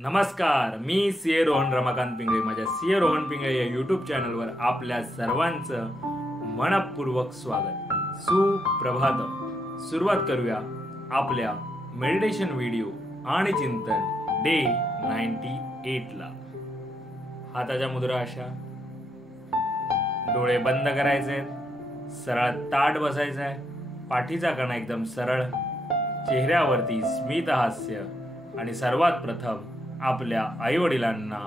नमस्कार, मी सीए रोहन रमाकांत पिंगळे. माझ्या सीए रोहन पिंगळे या यूट्यूब चॅनलवर आपल्या सर्वांचं मनपूर्वक स्वागत. सुप्रभातम. सुरुवात करूया आपल्या मेडिटेशन व्हिडिओ आणि चिंतन डे 98 ला. हाताच्या मुद्रा अशा, डोळे बंद करायचे, सरळ ताट बसायचं आहे, पाठीचा कणा एकदम सरळ, चेहऱ्यावरती स्मित हास्य आणि सर्वात प्रथम आपल्या आई वडिलांना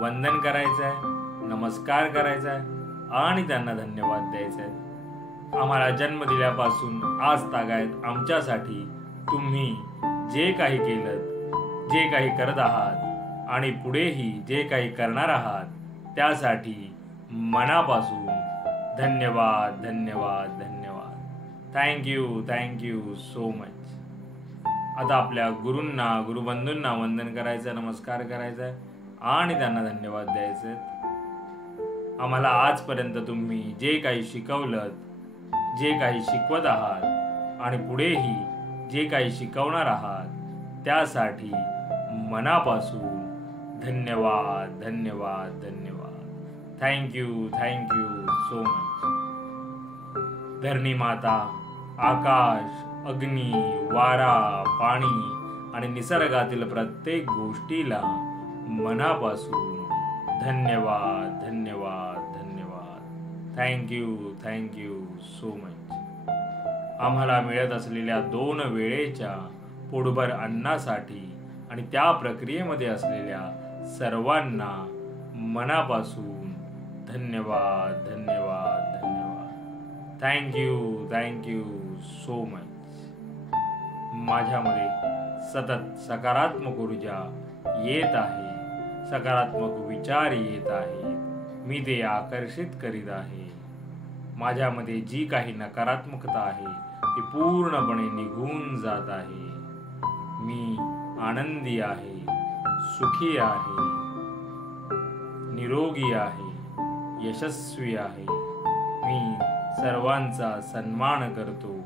वंदन करायचं आहे, नमस्कार करायचा आहे आणि त्यांना धन्यवाद द्यायचे आहे. आम्हाला जन्म दिल्यापासून आज तागायत आमच्यासाठी तुम्ही जे काही केलं, जे काही करत आहात आणि पुढेही जे काही करणार आहात त्यासाठी मनापासून धन्यवाद धन्यवाद धन्यवाद. Thank you so much. आता आपल्या गुरूंना, गुरुबंधूंना वंदन करायचं, नमस्कार करायचा आणि त्यांना धन्यवाद द्यायचे. आम्हाला आजपर्यंत तुम्ही जे काही शिकवलं, जे काही शिकवत आहात आणि पुढेही जे काही शिकवणार आहात त्यासाठी मनापासून धन्यवाद धन्यवाद धन्यवाद. Thank you so much. धरणी माता, आकाश, अग्नी, वारा, पाणी आणि निसर्गातील प्रत्येक गोष्टीला मनापासून धन्यवाद धन्यवाद धन्यवाद. Thank you so much. आम्हाला मिळत असलेल्या 2 वेळेच्या पोटभर अन्नासाठी आणि त्या प्रक्रियेमध्ये असलेल्या सर्वांना मनापासून धन्यवाद धन्यवाद धन्यवाद. Thank you so much. माझ्यामध्ये सतत सकारात्मक ऊर्जा येत आहे, सकारात्मक विचार येत आहेत, मी ते आकर्षित करीत आहे. माझ्यामध्ये जी काही नकारात्मकता आहे ती पूर्णपणे निघून जात आहे. मी आनंदी आहे, सुखी आहे, निरोगी आहे, यशस्वी आहे. मी सर्वांचा सन्मान करतो.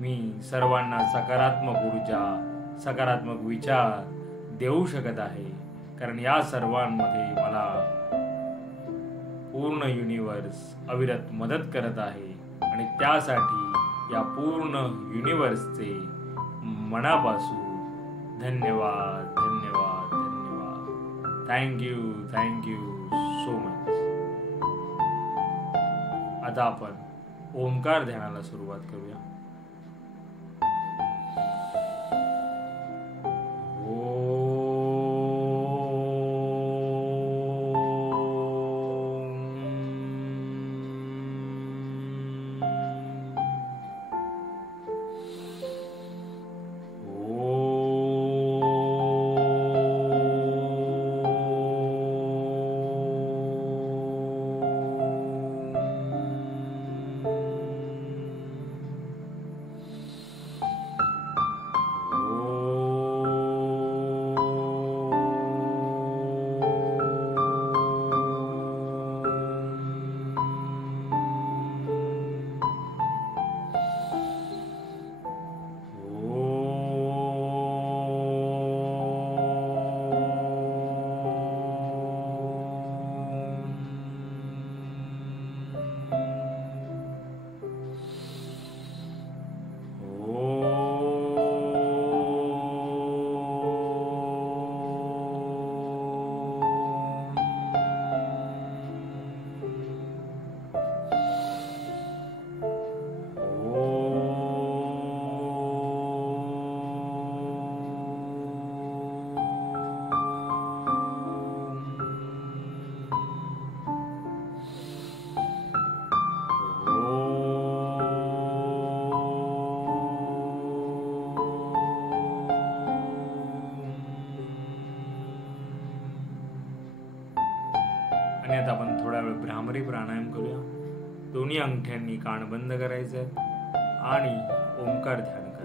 मी सर्वांना सकारात्मक ऊर्जा, सकारात्मक विचार देऊ शकत आहे, कारण या सर्वांमध्ये मला पूर्ण युनिवर्स अविरत मदत करत आहे आणि त्यासाठी या पूर्ण युनिवर्सचे मनापासून धन्यवाद धन्यवाद धन्यवाद. Thank you so much. आता आपण ओंकार ध्यानाला सुरुवात करूया. आणि आता आपण थोडा वेळ भ्रामरी प्राणायाम करूया. दोन्ही अंगठ्यांनी कान बंद करायचे आणि ओंकार ध्यान करायचं.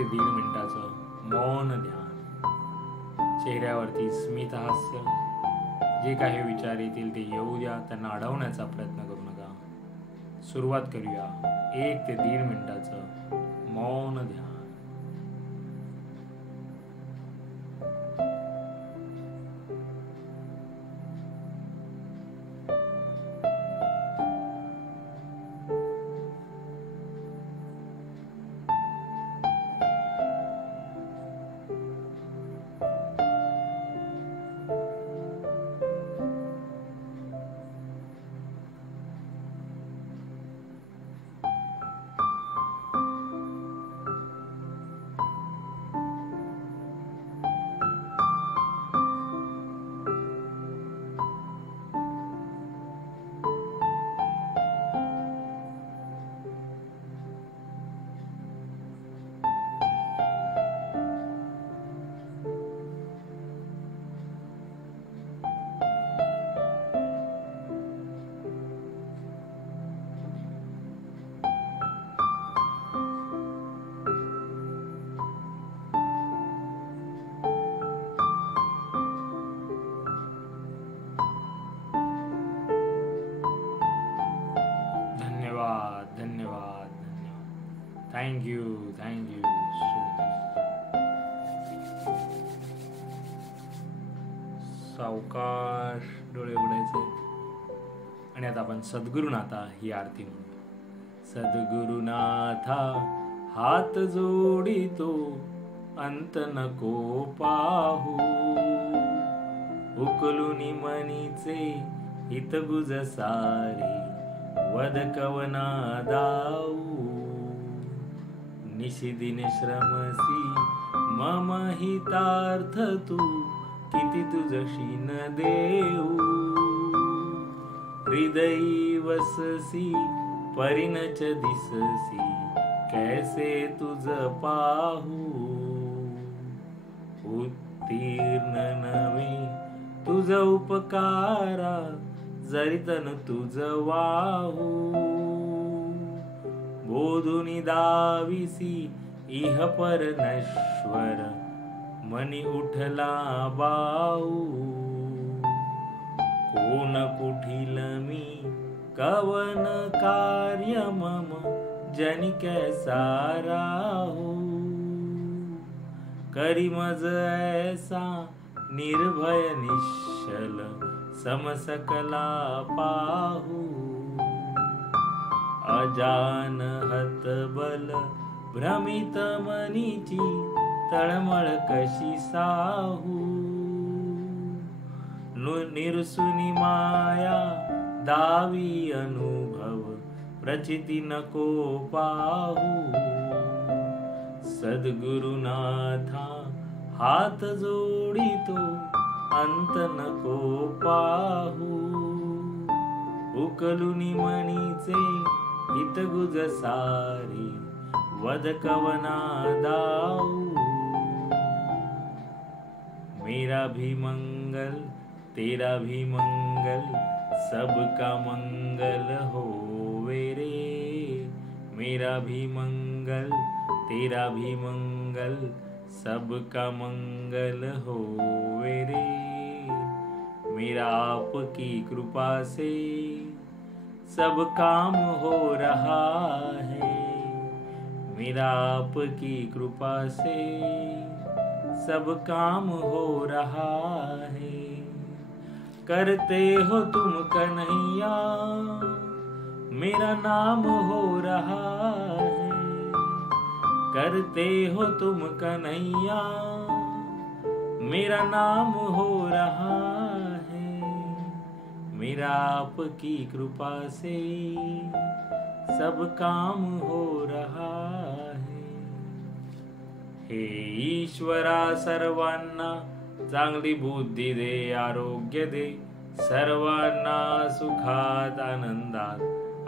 ते 1.5 मिनिटाचं मौन ध्यान. चेहऱ्यावरती स्मित हास्य. जे काही विचार येतील ते येऊ द्या, त्यांना अडवण्याचा प्रयत्न करू नका. सुरुवात करूया 1 ते 1.5 मिनिटाचं मौन ध्यान. धन्यवाद. Thank you so much. सावकाश डोळे उघडायचे आणि आता आपण सद्गुरुनाथा ही आरती म्हणतो. सद्गुरुनाथा हात जोडितो, अंत नको पाहू, उकलुनी मनीचे हितगुज सारे, वद कवना दाऊ, निशिदिन श्रमसी मम हितार्थ तू, किती तुझशी न देऊ, हृदयी वससी परिणच दिससी, कैसे तुझ पाहू, उत्तीर्ण नवे तुझ उपकारा, जरितन तुझ वाहू, बोधुनी दाविसी इह पर नश्वर, मनी उठला बाऊ, कोण कुठील मी कवन कार्य मम, जनी कैसा राहू, करी मज ऐसा निर्भय निश्चल, समसकला पाहू, अजानहत बल भ्रमित मनीची, तळमळ कशी साहू, निरसुनी माया दावी अनुभव, प्रचिती नको पाहू, सद्गुरुनाथा हात जोडितो, अंत नको पाहू, उकलुनी मनीचे हितगुज सारे, वद कवना दाऊ, मेरा भी मंगल तेरा भी मंगल, सबका मंगल होवे रे, मेरा भी मंगल तेरा भी मंगल, सबका मंगल होवे रे, मेरा आपकी कृपा से सब काम हो रहा है, मेरा आपकी कृपा से सब काम हो रहा है, करते हो तुम कन्हैया मेरा नाम हो रहा है, करते हो तुम कन्हैया मेरा नाम हो रहा है, मेरा आपकी कृपा से सब काम हो रहा है. हे ईश्वरा सर्वांना चांगली बुद्धी दे, आरोग्य दे, सर्वांना सुखात आनंदात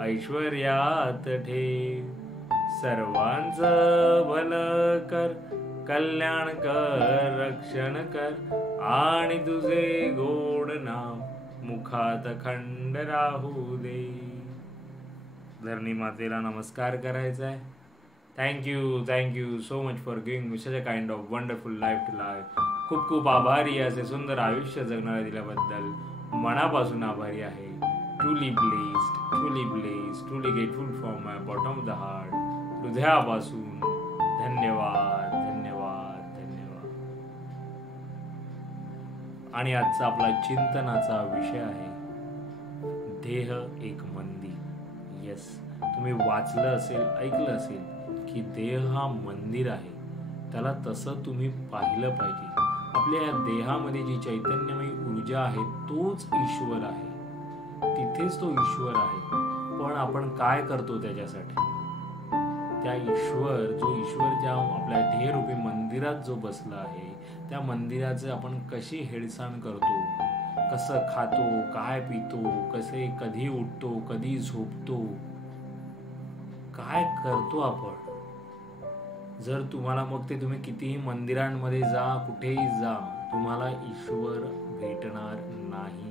ऐश्वर्यात ठेव, सर्वांचं भलं कर, कल्याण कर, रक्षण कर, आणि तुझे गोड नाम मुखात खंड राहू दे. धरणी मातेला नमस्कार करायचा आहे. Thank you so much for giving me such a kind of wonderful life to life. खूप खूप आभारी असे सुंदर आयुष्य जगणाऱ्या दिल्याबद्दल मनापासून आभारी आहे. Truly blessed, truly grateful from my bottom of the heart. हृदयापासून धन्यवाद. आणि आजचा आपला चिंतनाचा विषय आहे देह एक मंदिर. येस, तुम्ही वाचलं असेल, ऐकलं असेल की देह हा मंदिर आहे. त्याला तसं तुम्ही पाहिलं पाहिजे. आपल्या या देहामध्ये जी चैतन्यमयी ऊर्जा आहे तोच ईश्वर आहे. तिथेच तो ईश्वर आहे. पण आपण काय करतो त्याच्यासाठी? त्या जो ईश्वर ज्या आपल्या ध्येयरूपी मंदिरात जो बसला आहे त्या मंदिराचं आपण कशी हेळसांड करतो, कसं खातो, काय पितो, कधी उठतो, कधी झोपतो, काय करतो आपण? जर तुम्हाला मग ते तुम्ही कितीही मंदिरांमध्ये जा, कुठेही जा, तुम्हाला ईश्वर भेटणार नाही.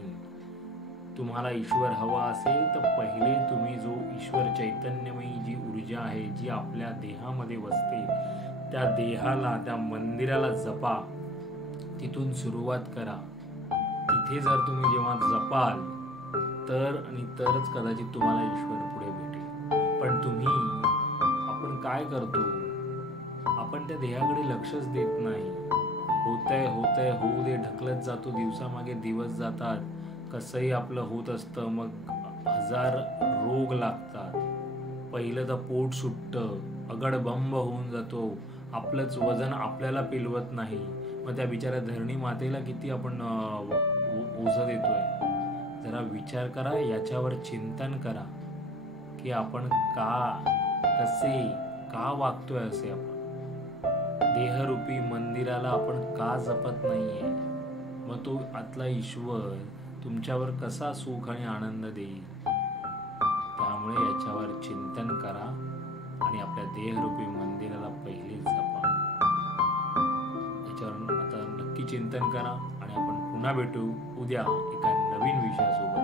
तुम्हाला ईश्वर हवा असेल तर पहिले तुम्ही जो ईश्वर चैतन्यमयी जी ऊर्जा आहे जी आपल्या देहामध्ये बसते त्या देहाला, त्या मंदिराला जपा. तिथून सुरुवात करा. तिथे जर तुम्ही जेव्हा जपाल तरच कदाचित तुम्हाला ईश्वर पुढे भेटेल. पण आपण काय करतो? आपण त्या देहाकडे लक्षच देत नाही. होतंय होऊ दे ढकलत जातो. दिवसामागे दिवस जातात. कसंही आपलं होत असतं. मग 1000 रोग लागतात. पहिलं तर पोट सुटतं, अगडबंब होऊन जातो. आपलंच वजन आपल्याला पेलवत नाही. मग त्या बिचाऱ्या धरणी मातेला किती आपण ओझं देतोय. जरा विचार करा, याच्यावर चिंतन करा की आपण का वागतोय असे. आपण देहरूपी मंदिराला आपण का जपत नाहीये? मग तो आतला ईश्वर तुमच्यावर कसा सुख आणि आनंद देईल? त्यामुळे याच्यावर चिंतन करा आणि आपल्या देहरूपी मंदिराला पहिले जपा. याच्यावर आता नक्की चिंतन करा आणि आपण पुन्हा भेटू उद्या एका नवीन विषयासोबत.